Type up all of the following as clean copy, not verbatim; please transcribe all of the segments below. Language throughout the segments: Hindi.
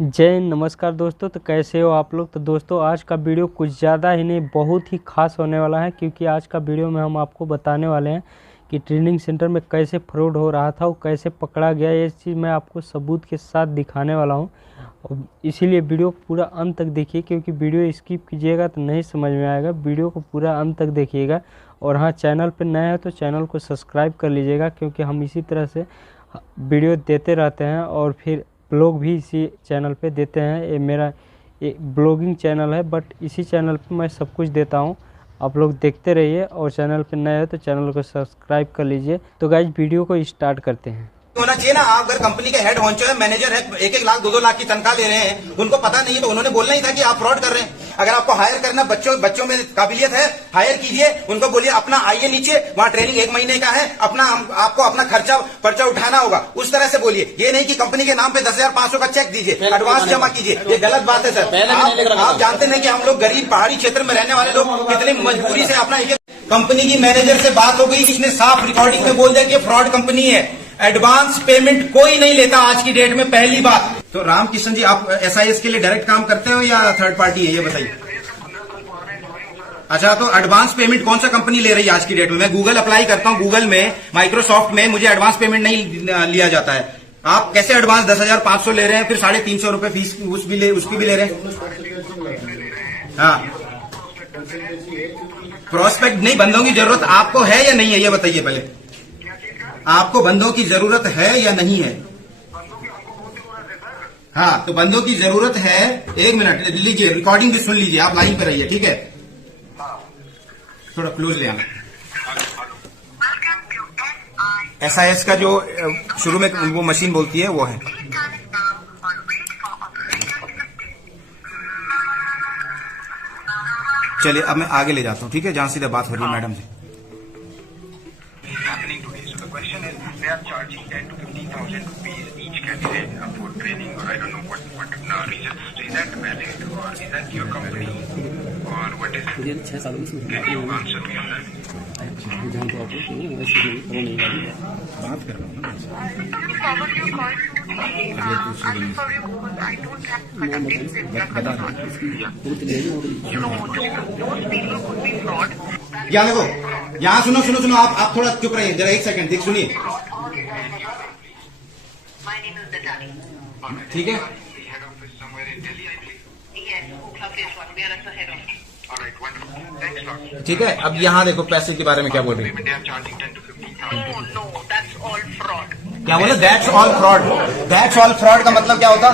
जय नमस्कार दोस्तों। तो कैसे हो आप लोग। तो दोस्तों आज का वीडियो कुछ ज़्यादा ही नहीं बहुत ही खास होने वाला है, क्योंकि आज का वीडियो में हम आपको बताने वाले हैं कि ट्रेनिंग सेंटर में कैसे फ्रॉड हो रहा था, वो कैसे पकड़ा गया। ये चीज़ मैं आपको सबूत के साथ दिखाने वाला हूँ, और इसीलिए वीडियो पूरा अंत तक देखिए, क्योंकि वीडियो स्किप कीजिएगा तो नहीं समझ में आएगा। वीडियो को पूरा अंत तक देखिएगा। और हाँ, चैनल पर नए हैं तो चैनल को सब्सक्राइब कर लीजिएगा, क्योंकि हम इसी तरह से वीडियो देते रहते हैं और फिर ब्लॉग भी इसी चैनल पे देते हैं। ये मेरा ब्लॉगिंग चैनल है, बट इसी चैनल पे मैं सब कुछ देता हूँ। आप लोग देखते रहिए, और चैनल पे नए हो तो चैनल को सब्सक्राइब कर लीजिए। तो गाइज वीडियो को स्टार्ट करते हैं। होना चाहिए ना। आप अगर कंपनी के हेड होंचो है, मैनेजर है, 1-1 लाख 2-2 लाख की तनख्वाह दे रहे हैं, उनको पता नहीं है तो उन्होंने बोलना ही था कि आप फ्रॉड कर रहे हैं। अगर आपको हायर करना, बच्चों में काबिलियत है, हायर कीजिए, उनको बोलिए अपना आइए नीचे, वहाँ ट्रेनिंग 1 महीने का है, आपको अपना पर्चा उठाना होगा, उस तरह से बोलिए। ये नहीं कि कंपनी के नाम पे 10,500 का चेक दीजिए, एडवांस जमा कीजिए। ये गलत बात है सर। आप जानते हैं कि हम लोग गरीब पहाड़ी क्षेत्र में रहने वाले लोग कितनी मजबूरी से अपना कंपनी की मैनेजर से बात हो गई, इसने साफ रिकॉर्डिंग में बोल दिया कि फ्रॉड कंपनी है, एडवांस पेमेंट कोई नहीं लेता आज की डेट में। पहली बात तो रामकिशन जी, आप एसआईएस के लिए डायरेक्ट काम करते हो या थर्ड पार्टी है, ये बताइए। अच्छा, तो एडवांस पेमेंट कौन सा कंपनी ले रही है आज की डेट में? मैं गूगल अप्लाई करता हूं, गूगल में, माइक्रोसॉफ्ट में मुझे एडवांस पेमेंट नहीं लिया जाता है। आप कैसे एडवांस 10,500 ले रहे हैं, फिर 350 रुपए फीस उसकी भी ले रहे हैं? हाँ, प्रोस्पेक्ट नहीं, बंदों की जरूरत आपको है या नहीं है, ये बताइए पहले। आपको बंदों की जरूरत है या नहीं है? हाँ, तो बंदों की जरूरत है। 1 मिनट लीजिए, रिकॉर्डिंग भी सुन लीजिए, आप लाइन पर रहिए, ठीक है? थोड़ा क्लोज ले आना। एसआईएस का जो शुरू में वो मशीन बोलती है वो है। चलिए अब मैं आगे ले जाता हूँ, ठीक है, जहां सीधा बात हो रही है मैडम से। They are charging 10 to 15,000 rupees each candidate for training, or I don't know what reason. So is that valid, or is that your company, or what is it? Can you answer me on that? बात कर रहा हूँ ना। Forward your call to the I will forward your call. I don't have contact details in your account. You know, those people could be fraud. यहाँ देखो, यहाँ सुनो, आप थोड़ा चुप रहिए जरा, 1 सेकंड, देख सुनिए, My name is Datani. ठीक है? Head office somewhere in Delhi, I believe. Yes, Ookla Phase 1. We are at the head office. All right, wonderful. Thanks a lot. ठीक है। अब यहाँ देखो, पैसे के बारे में क्या बोल रही है। They are charging 10 to 15,000. No, that's all fraud. क्या बोला? That's all fraud. That's all fraud का मतलब क्या होता?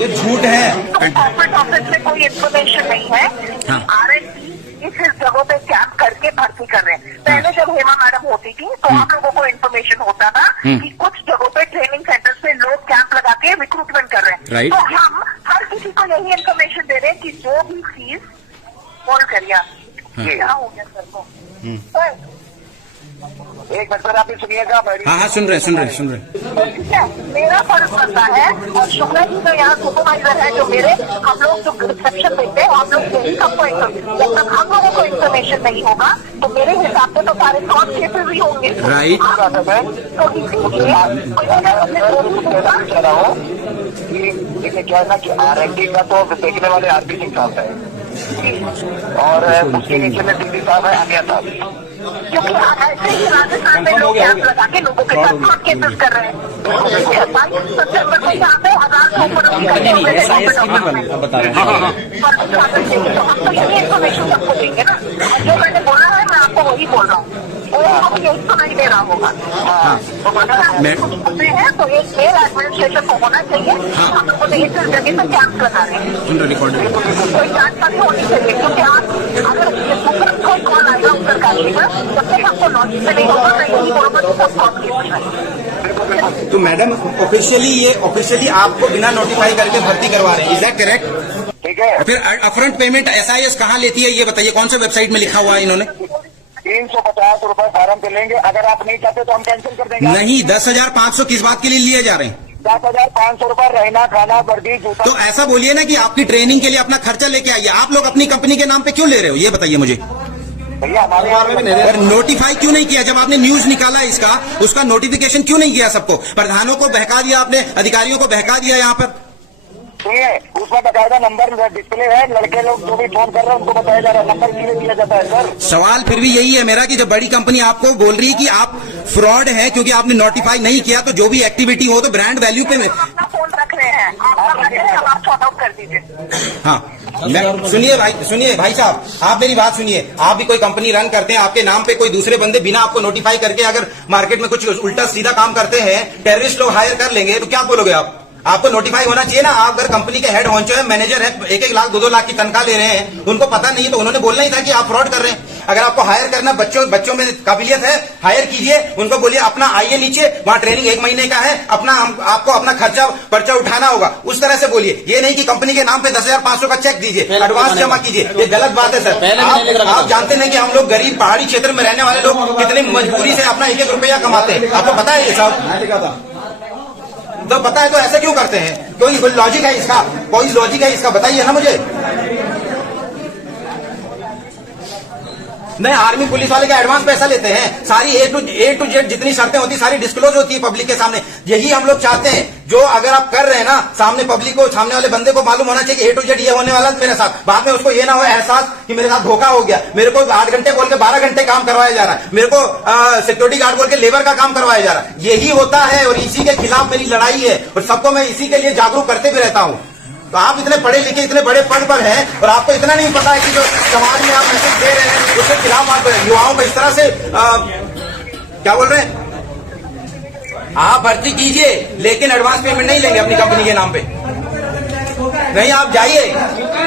ये झूठ है। कॉर्पोरेट ऑफिस में कोई इन्फॉर्मेशन नहीं है। हाँ। RND इस जगहों पे कैंप करके भर्ती कर रहे हैं। पहले जब हेमा मैडम होती थी तो हम लोगों को इन्फॉर्मेशन होता था कि कुछ जगहों पे ट्रेनिंग सेंटर पे लोग कैंप लगा के रिक्रूटमेंट कर रहे हैं। Right. तो हम हर किसी को यही इन्फॉर्मेशन दे रहे हैं कि जो भी फीस कॉल करिए। क्या हो गया सर को? सर, 1 मिनट सर, आप सुनिएगा। हाँ, सुन रहे। ठीक है, मेरा फर्ज बनता है, और शुक्ला जी तो यहाँ सुपरवाइजर है जो मेरे, हम लोग जो रिसेप्शन देते हैं, हम लोग यही सबको जब तक हम लोगों को इन्फॉर्मेशन नहीं होगा तो मेरे हिसाब से तो सारे फ्रॉड केसेस ही होंगे। राइट। तो इसीलिए देखिए क्या है ना कि RND का तो देखने वाले RP सिंह साहब है, और उसके नीचे में DD साहब है, अनिया साहब, क्योंकि ऐसे ही राजस्थान में लोग कैंप लगा के लोगों के साथ फ्रॉड केसेस कर रहे हैं। 22 सितंबर को यहाँ पे 1000 के ऊपर बता रहे हैं। तो हम तो यही इन्फॉर्मेशन सबको देंगे ना, और जो मैंने बोला है मैं आपको वही बोल रहा हूँ। वो यही तो नहीं दे रहा होगा। होते हैं तो एक मेल एडमिनिस्ट्रेशन को होना चाहिए। हम लोगों ने इस जगह पे कैंप लगा रहे हैं, कोई जानकारी होनी चाहिए, क्योंकि आप अगर कोई कॉल आएगा सरकारी का, जब तक आपको नोटिस नहीं होगा मैं यही बोलूंगा कि सब कॉल किया। तो मैडम ऑफिशियली आपको बिना नोटिफाई करके भर्ती करवा रहे हैं, इज दैट करेक्ट? ठीक है। फिर अपफ्रंट पेमेंट एसआईएस कहाँ लेती है, ये बताइए, कौन सा वेबसाइट में लिखा हुआ है इन्होंने? 350 रुपए फार्म पे लेंगे, अगर आप नहीं चाहते तो हम कैंसिल कर देंगे। नहीं, 10,500 किस बात के लिए लिए जा रहे हैं? 10,500 रुपए, रहना, खाना, वर्दी, जूता। तो ऐसा बोलिए ना कि आपकी ट्रेनिंग के लिए अपना खर्चा लेके आइए। आप लोग अपनी कंपनी के नाम पे क्यों ले रहे हो, ये बताइए मुझे। भैया हमारे यहाँ में नोटिफाई क्यों नहीं किया? जब आपने न्यूज निकाला इसका, उसका नोटिफिकेशन क्यों नहीं किया सबको? प्रधानों को बहका दिया आपने, अधिकारियों को बहका दिया यहाँ पर। सुनिए, उसमें बकायदा नंबर डिस्प्ले है, लड़के लोग जो भी फोन कर रहे हैं उनको बताया जा रहा है, नंबर क्लियर किया जाता है सर। सवाल फिर भी यही है मेरा कि जब बड़ी कंपनी आपको बोल रही है कि आप फ्रॉड है क्योंकि आपने नोटिफाई नहीं किया, तो जो भी एक्टिविटी हो तो ब्रांड वैल्यू पे अपना फोन रख रहे हैं, आप शॉर्ट आउट कर दीजिए। हाँ, सुनिए भाई साहब, आप मेरी बात सुनिए। आप भी कोई कंपनी रन करते हैं, आपके नाम पे कोई दूसरे बंदे बिना आपको नोटिफाई करके अगर मार्केट में कुछ उल्टा सीधा काम करते हैं, टेररिस्ट लोग हायर कर लेंगे, तो क्या बोलोगे आप? आपको नोटिफाई होना चाहिए ना। आप अगर कंपनी के हेड होंचो है, मैनेजर है, 1-1 लाख 2-2 लाख की तनख्वाह ले रहे हैं, उनको पता नहीं है तो उन्होंने बोलना ही था कि आप फ्रॉड कर रहे हैं। अगर आपको हायर करना, बच्चों में काबिलियत है, हायर कीजिए, उनको बोलिए अपना आइए नीचे, वहां ट्रेनिंग 1 महीने का है, आपको अपना पर्चा उठाना होगा, उस तरह से बोलिए। ये नहीं कि कंपनी के नाम पे 10,500 का चेक दीजिए, एडवांस जमा कीजिए, ये गलत बात है सर। आप जानते नहीं कि हम लोग गरीब पहाड़ी क्षेत्र में रहने वाले लोग कितनी मजबूरी से अपना 1-1 रुपया कमाते हैं, आपको पता है ये सब? तो पता है तो ऐसे क्यों करते हैं? कोई लॉजिक है इसका? कोई लॉजिक है इसका? बताइए ना मुझे। नहीं, आर्मी पुलिस वाले का एडवांस पैसा लेते हैं, सारी ए टू जेड जितनी शर्तें होती है सारी डिस्क्लोज होती है पब्लिक के सामने। यही हम लोग चाहते हैं, जो अगर आप कर रहे हैं ना, सामने पब्लिक को, सामने वाले बंदे को मालूम होना चाहिए कि ए टू जेड ये होने वाला है मेरे साथ। बाद में उसको ये ना हो एहसास कि मेरे साथ धोखा हो गया, मेरे को 8 घंटे बोल के 12 घंटे काम करवाया जा रहा है, मेरे को सिक्योरिटी गार्ड बोल के लेबर का काम करवाया जा रहा है। यही होता है और इसी के खिलाफ मेरी लड़ाई है और सबको मैं इसी के लिए जागरूक करते भी रहता हूँ। तो आप इतने पढ़े लिखे, इतने बड़े पद पर हैं और आपको इतना नहीं पता है कि जो समाज में आप मैसेज दे रहे हैं उसके खिलाफ आप युवाओं को इस तरह से क्या बोल रहे हैं? आप भर्ती कीजिए लेकिन एडवांस पेमेंट नहीं लेंगे अपनी कंपनी के नाम पे। नहीं, आप जाइए,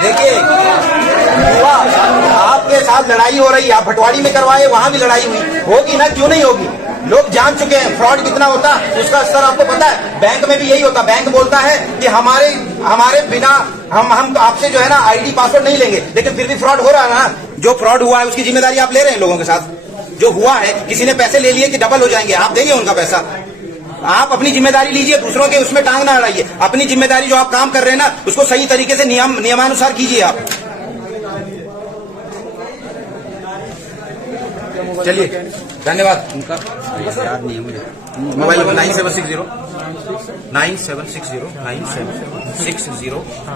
देखिए आपके साथ लड़ाई हो रही है, आप भटवाड़ी में करवाए, वहां भी लड़ाई हुई होगी ना, क्यों नहीं होगी? लोग जान चुके हैं फ्रॉड कितना होता है, उसका स्तर आपको पता है। बैंक में भी यही होता, बैंक बोलता है कि हमारे बिना हम आपसे जो है ना आईडी पासवर्ड नहीं लेंगे, लेकिन फिर भी फ्रॉड हो रहा है ना। जो फ्रॉड हुआ है उसकी जिम्मेदारी आप ले रहे हैं लोगों के साथ। जो हुआ है, किसी ने पैसे ले लिए कि डबल हो जाएंगे, आप देंगे उनका पैसा? आप अपनी जिम्मेदारी लीजिए, दूसरों के उसमें टांग ना अड़ाइए। अपनी जिम्मेदारी जो आप काम कर रहे हैं ना, उसको सही तरीके से नियमानुसार कीजिए आप। चलिए, धन्यवाद। उनका याद नहीं है मुझे। मोबाइल नंबर 9760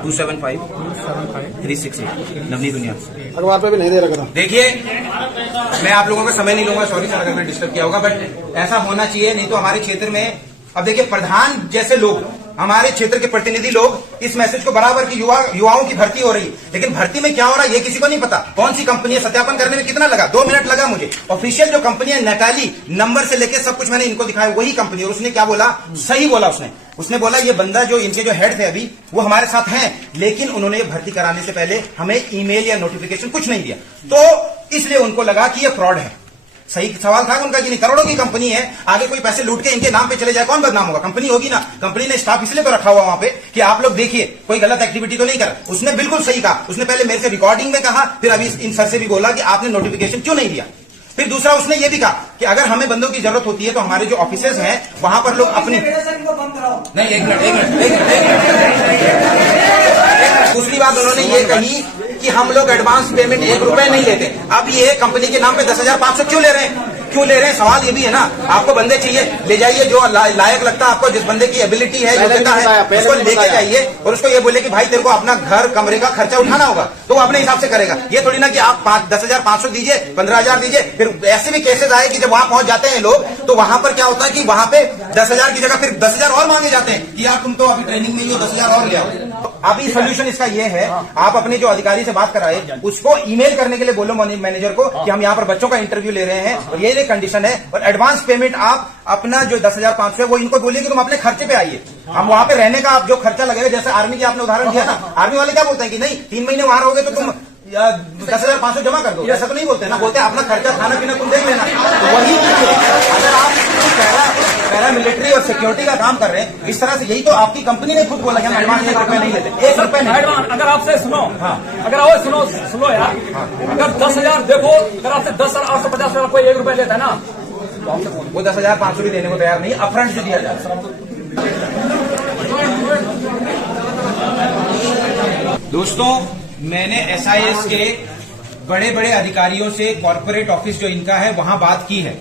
275 नवनी दुनिया। अखबार पे भी नहीं दे रखा था। देखिए, मैं आप लोगों का समय नहीं लूंगा, सॉरी सर अगर मैं डिस्टर्ब किया होगा, बट ऐसा होना चाहिए। नहीं तो हमारे क्षेत्र में, अब देखिए प्रधान जैसे लोग, हमारे क्षेत्र के प्रतिनिधि लोग इस मैसेज को बराबर की युवाओं की भर्ती हो रही, लेकिन भर्ती में क्या हो रहा है ये किसी को नहीं पता। कौन सी कंपनी है, सत्यापन करने में कितना लगा? 2 मिनट लगा मुझे। ऑफिशियल जो कंपनी है नेटाली, नंबर से लेके सब कुछ मैंने इनको दिखाया, वही कंपनी। और उसने क्या बोला, सही बोला उसने बोला ये बंदा जो इनके जो हेड थे अभी, वो हमारे साथ हैं, लेकिन उन्होंने ये भर्ती कराने से पहले हमें ईमेल या नोटिफिकेशन कुछ नहीं दिया, तो इसलिए उनको लगा कि ये फ्रॉड है। सही सवाल था उनका कि नहीं, करोड़ों की कंपनी है, आगे कोई पैसे लूट के इनके नाम पे चले जाए, कौन बदनाम होगा? कंपनी होगी ना। कंपनी ने स्टाफ इसलिए तो रखा हुआ वहां पे कि आप लोग देखिए कोई गलत एक्टिविटी तो नहीं कर। उसने बिल्कुल सही कहा, उसने पहले मेरे से रिकॉर्डिंग में कहा, फिर अभी इन सर से भी बोला कि आपने नोटिफिकेशन क्यों नहीं दिया। फिर दूसरा उसने ये भी कहा कि अगर हमें बंदों की जरूरत होती है तो हमारे जो ऑफिसर्स हैं वहां पर लोग अपनी नहीं, एक मिनट। दूसरी बात उन्होंने ये कही कि हम लोग एडवांस पेमेंट 1 रुपए नहीं लेते। अब ये कंपनी के नाम पे 10,500 क्यों ले रहे हैं? सवाल ये भी है ना। आपको बंदे चाहिए, ले जाइए, जो लायक लगता है आपको, जिस बंदे की एबिलिटी है, योग्यता है, उसको लेके जाइए और उसको ये बोले कि भाई तेरे को अपना घर कमरे का खर्चा उठाना होगा, तो वो अपने हिसाब से करेगा। ये थोड़ी ना कि आप 10,500 दीजिए, 15,000 दीजिए। फिर ऐसे भी केसेस आए कि जब वहां पहुंच जाते हैं लोग, तो वहां पर क्या होता है कि वहां पे 10,000 की जगह फिर 10,000 और मांगे जाते हैं कि यार तुम तो अभी ट्रेनिंग में ही हो, 10,000 और ले आओ। अभी सोल्यूशन इसका ये है, आप अपने जो अधिकारी से बात कराए, उसको ईमेल करने के लिए बोलो मैनेजर को कि हम यहाँ पर बच्चों का इंटरव्यू ले रहे हैं और ये कंडीशन है, और एडवांस पेमेंट आप अपना जो 10,500 है वो इनको बोलिए कि तुम अपने खर्चे पे आइए। हम वहां पे रहने का आप जो खर्चा लगेगा, जैसे आर्मी की आपने उदाहरण दिया ना, आर्मी वाले क्या बोलते हैं कि नहीं 3 महीने वहां रहोगे तो तुम 10,500 जमा कर दो, ऐसा तो नहीं बोलते ना, बोलते अपना खर्चा खाना पीना तुम देख लेना। तो वही अगर आप पैरा मिलिट्री और सिक्योरिटी का काम कर रहे हैं इस तरह से, यही तो आपकी कंपनी ने खुद बोला कि हम एडवांस 1 रुपए नहीं लेते, 1 रुपए नहीं। अगर आपसे सुनो, अगर आओ सुनो यार, अगर 10,000 देखो, अगर आपसे 10,850 कोई 1 रुपए लेता है ना, वो 10,500 भी देने को तैयार नहीं, अपफ्रंट से दिया जाए। दोस्तों, मैंने SIS के बड़े बड़े अधिकारियों से, कॉर्पोरेट ऑफिस जो इनका है वहां बात की है,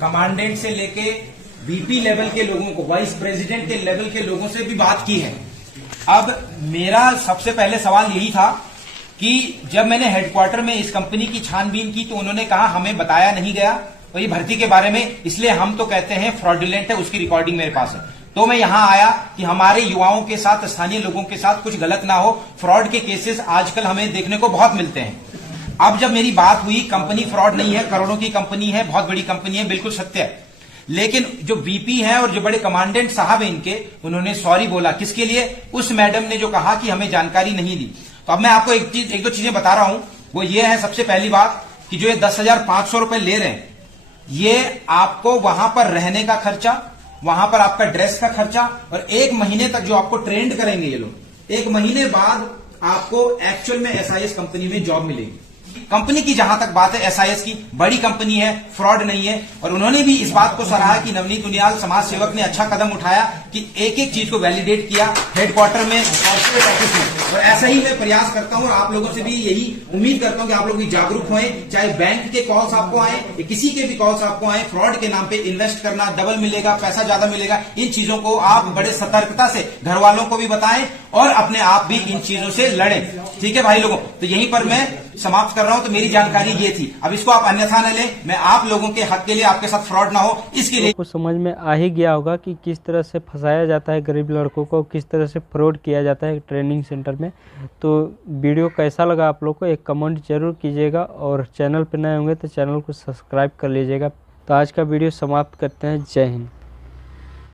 कमांडेंट से लेके VP लेवल के लोगों को, वाइस प्रेसिडेंट के लेवल के लोगों से भी बात की है। अब मेरा सबसे पहले सवाल यही था कि जब मैंने हेडक्वार्टर में इस कंपनी की छानबीन की तो उन्होंने कहा हमें बताया नहीं गया और ये भर्ती के बारे में, इसलिए हम तो कहते हैं फ्रॉडुलेंट है, उसकी रिकॉर्डिंग मेरे पास है। तो मैं यहां आया कि हमारे युवाओं के साथ, स्थानीय लोगों के साथ कुछ गलत ना हो। फ्रॉड के केसेस आजकल हमें देखने को बहुत मिलते हैं। अब जब मेरी बात हुई, कंपनी फ्रॉड नहीं है, करोड़ों की कंपनी है, बहुत बड़ी कंपनी है, बिल्कुल सत्य है। लेकिन जो वीपी है और जो बड़े कमांडेंट साहब हैं इनके, उन्होंने सॉरी बोला। किसके लिए? उस मैडम ने जो कहा कि हमें जानकारी नहीं दी। तो अब मैं आपको एक दो चीजें बता रहा हूं। वो ये है, सबसे पहली बात कि जो ये 10,500 रुपए ले रहे हैं, ये आपको वहां पर रहने का खर्चा, वहां पर आपका ड्रेस का खर्चा, और 1 महीने तक जो आपको ट्रेंड करेंगे ये लोग, 1 महीने बाद आपको एक्चुअल में एसआईएस कंपनी में जॉब मिलेगी। कंपनी की जहां तक बात है, एसआईएस की बड़ी कंपनी है, फ्रॉड नहीं है। और उन्होंने भी इस बात को सराहा कि नवनीत उनियाल समाज सेवक ने अच्छा कदम उठाया कि एक एक चीज को वैलिडेट किया हेडक्वार्टर में, कॉर्पोरेट ऑफिस में। और ऐसा ही मैं प्रयास करता हूं और आप लोगों से भी यही उम्मीद करता हूं कि आप लोग भी जागरूक हों। चाहे बैंक के कॉल्स आपको आए या किसी के भी कॉल्स आपको आए, फ्रॉड के नाम पे इन्वेस्ट करना, डबल मिलेगा, पैसा ज्यादा मिलेगा, इन चीजों को आप बड़े सतर्कता से घर वालों को भी बताएं और अपने आप भी इन चीजों से लड़ें। ठीक है भाई लोगों, तो यहीं पर मैं समाप्त कर रहा हूं। तो मेरी जानकारी ये थी, अब इसको आप अन्यथा न लें। मैं आप लोगों के हक के लिए, आपके साथ फ्रॉड ना हो इसके लिए। आपको समझ में आ ही गया होगा कि किस तरह से फंसाया जाता है गरीब लड़कों को, किस तरह से फ्रॉड किया जाता है ट्रेनिंग सेंटर में। तो वीडियो कैसा लगा आप लोग को एक कमेंट जरूर कीजिएगा, और चैनल पर नए होंगे तो चैनल को सब्सक्राइब कर लीजिएगा। तो आज का वीडियो समाप्त करते हैं। जय हिंद।